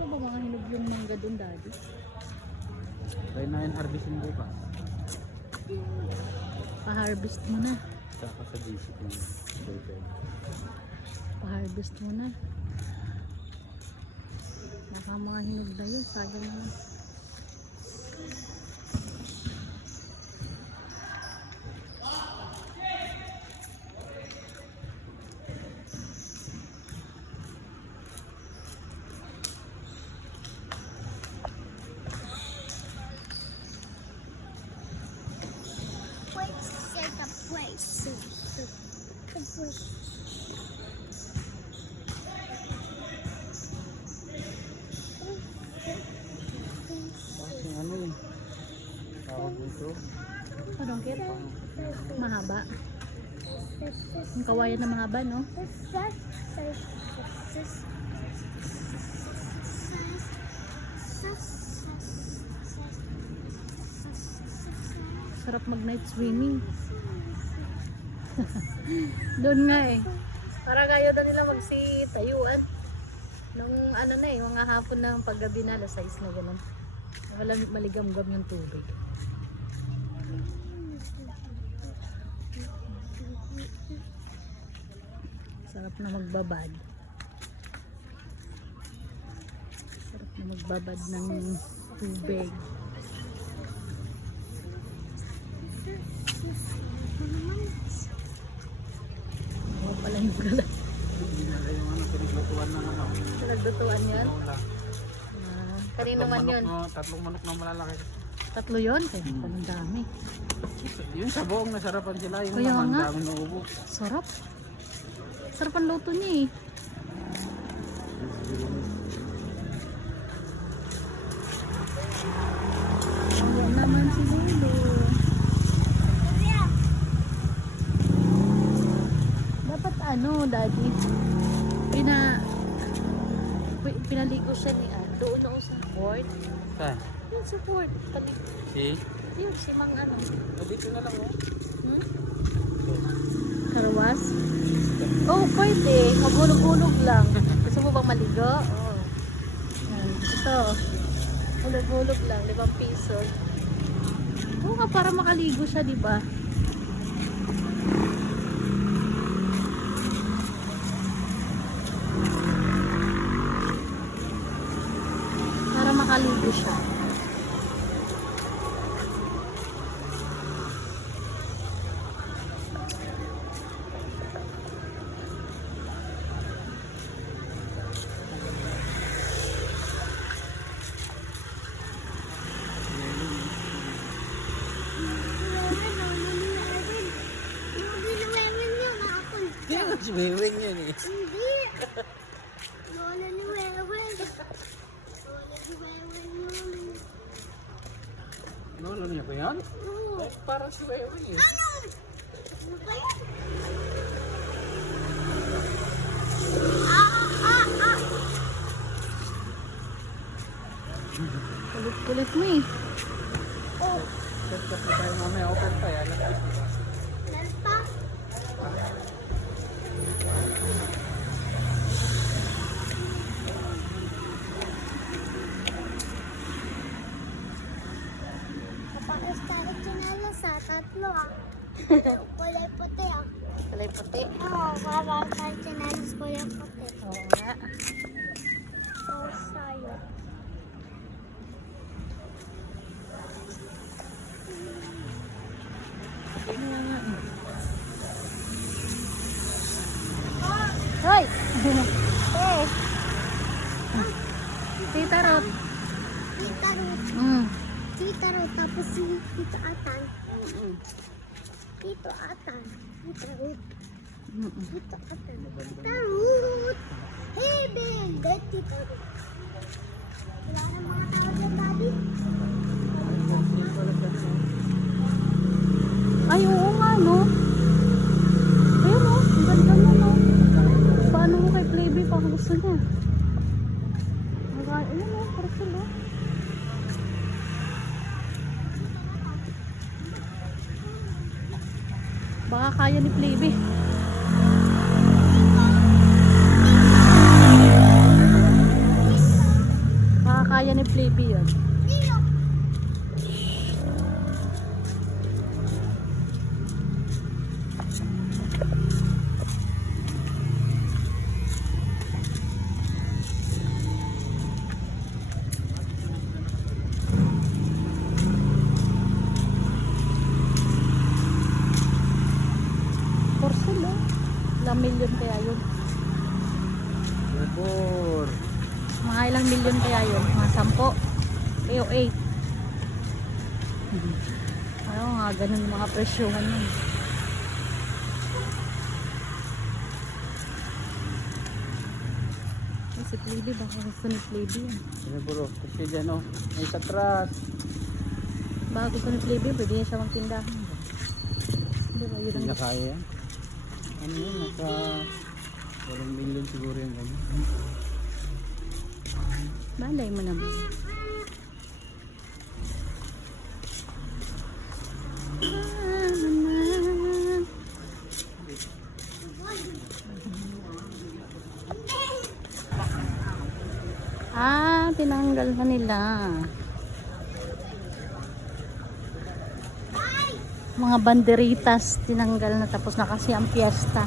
pa ba mga hinog yung mangga doon, Daddy? Try na yung harvestin bukas. Pa-harvest mo na. Saka sa basic ng boyfriend. Pa-harvest mo na. Baka mga hinog na yun. Sayang naman. Kasi ano eh. Tawag dito. Anong kit? Mahaba. Yung kawayan na mahaba, no? Sarap mag night swimming. Doon nga eh. Para kayo na nila magsitayuan. Nung ano na eh, mga hapon na paggabi na, alas 6 na gano'n. Walang maligam-gam yung tubig. Sarap na magbabad. Sarap na magbabad ng tubig. Oo pala yung gala. Hindi na yung ano, pinaglutuan ng ano. Pinaglutuan yan? Kanino man yun? Tatlong manok na malalaki. Tatlo yun? Ang dami. Yun sa buong nasarapan sila. Yung Kaya naman nga. dami naubo. Sarap. Sarap ang luto niya eh. Ano naman si Lulu. Dapat ano, Daddy? Pinaligo siya ni doon ako sa fort. Saan? Yung sa fort. Si? Yung si Mang ano. Dito na lang oh. Hmm? Karawas? Oh, pwede. Mabulog-bulog lang. Gusto mo bang maligo? Oh. Ito. Bulog-bulog lang. 5 piso. Oo nga, para makaligo siya, di ba? Para makaligo siya. Si Weweng yun eh. Hindi. Lola ni Weweng. Lola ni Weweng yun. Lolo niya ba yan? Oo. Eh, parang si Weweng eh. Ano? Ano ba yan? Kulit-kulit mo eh. Oh, Kasi tayo mamaya open pa yan. lalpa. Kapag tayo sinala sa tatlo kulay puti Kulay puti. Oo, kapag tayo sinala sa kulay puti. Oo nga. Oo, sayo. Hoy! Eh! Tita Rot. Tita Ruth. Tita Ruth, tapos si Tito Atan. Tito Atan. Tita Ruth. Tito Atan. Tita Ruth. Hey, Ben. Dahil Tita Ruth. Wala na mga tao dyan, Daddy. Ay, oo nga, no? Ayun, no? Ang ganda mo, no? Paano mo kay Playboy pa kung gusto niya? Ayun, no? Parcel, no? Baka kaya ni Playboy. Flippy yun. Dino. Porcel, oh. Ilang milyon kaya yun? Labor. Mga ilang milyon kaya yun? Mga 10? O 8? Ano nga, ganun yung mga presyohan yun. Ay, si Flippy, baka gusto ni Flippy yan. Labor. Kasi dyan oh. May satras. Baka gusto ni Flippy, pwede niya siya magtindahan. Di ba, yun Hindi ang na kaya yan. Ano yun? Nasa 8 million siguro yung ganyan. balay mo naman. Tinanggal na nila. Mga banderitas tinanggal na tapos na kasi ang piyesta.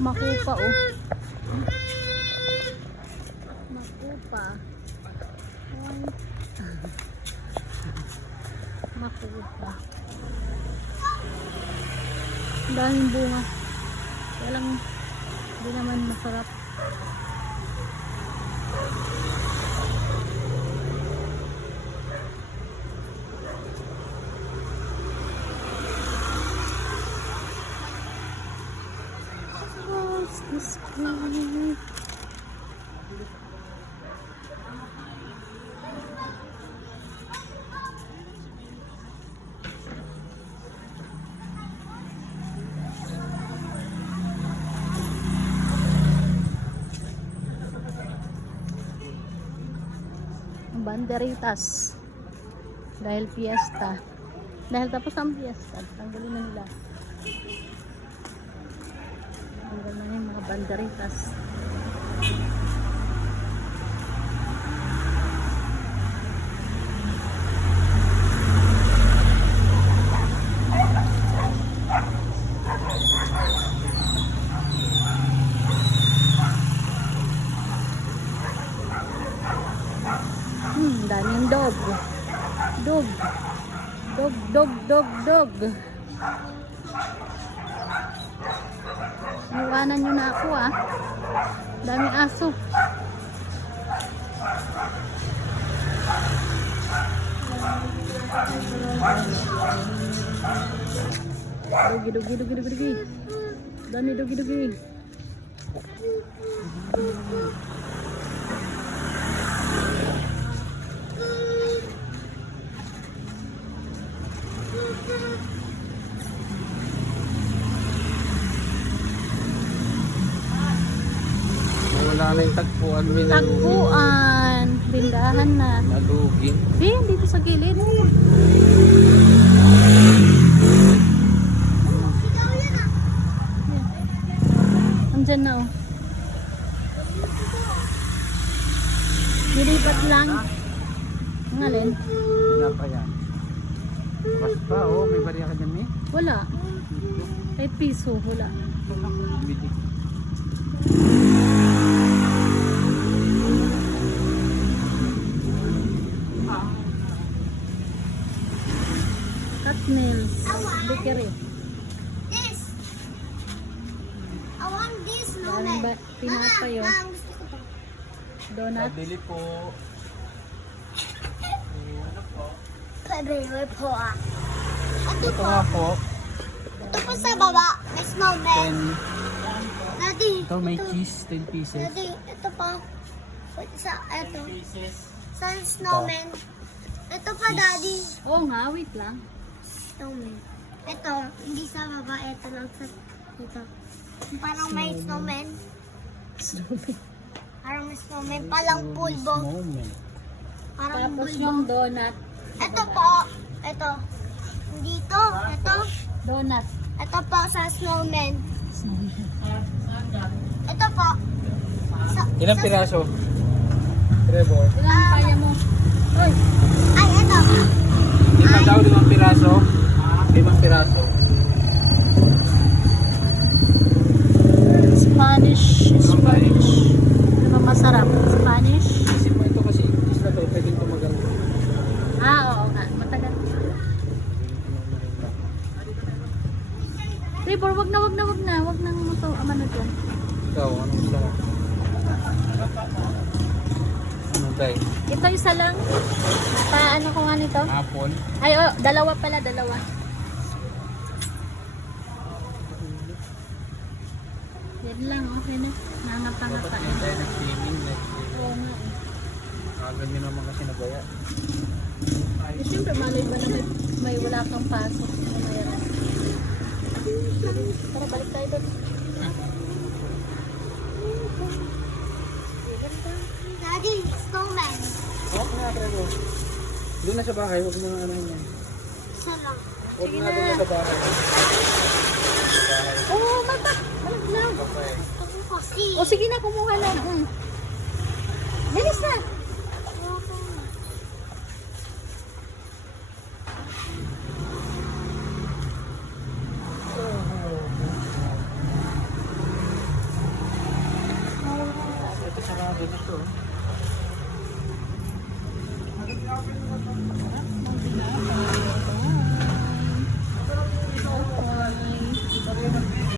Makupa oh. Makupa. Ay. Makupa. Ang daming bunga. Kaya lang hindi naman masarap. This way. Banderitas dahil fiesta, dahil tapos ang fiesta, tanggalin na nila. Tanggal na yung mga banderitas. Daming dog. Dog. Dog, dog, dog, dog. Iwanan nyo na ako ah. Daming aso. Dogi, dogi, dogi, dogi, dogi. Dami dogi, dogi. Wala na yung tagpuan. Tagpuan. Tindahan na. Nalugi. Dito sa gilid. Andyan na oh. Nilipat lang. Ang alin? Wala pa yan. Bukas pa oh. May bariya ka dyan eh. Wala. 8 piso. Wala. Bili. Catmills. Bakery. This. I want this Daming snowman. tinapay oh. Gusto ko to. Donut. Bili po. Pabili po ah. Ito Ito po. nga po. Ito po sa baba. May snowman. 10. Daddy. Ito may cheese. 10 pieces. Daddy, ito pa. Sa, ito. Pieces. Sa snowman. Ito pa, Daddy. Oo nga, wait lang. Snowman. Ito, hindi sa baba. Ito lang sa dito. Parang may snowman. Parang may snowman. Palang pulbo. Moment. Parang Tapos pulbo. yung donut. Ito po. Ito. Dito. Ito. Donut. Ito po sa snowman. Ito po. Ilang piraso? Trevor. Ilang kaya mo? Uy! Ay, ito. Lima daw, 5 piraso. 5 piraso. Spanish. Spanish. Ano ba masarap? Spanish? Isip mo ito kasi isla to, pwedeng tumagal. Ah, oo nga. Matagal. Trevor, wag na. Wag nang ito. Amano dyan. Ikaw, ano gusto mo? Ano tayo? Ito isa lang. Ano ko nga nito? Apple. Ay, oh, dalawa pala, dalawa. Yan lang, okay na. Nangapa-ngapa. Dapat tayo nag-swimming next day. Oo nga eh. Agal nyo naman kasi nagaya. Eh, siyempre, malay ba na may wala kang pasok. Mamaya. Tara, balik tayo doon. Daddy, snowman. Huwag na, Trevor. Doon na sa bahay, huwag mo na ano yan. Isa lang. Huwag Sige na na. doon na sa bahay. Oo, mata. Balik na. Okay. Ako kasi. O, sige na, kumuha na. Bilis na. Ito sarado na to.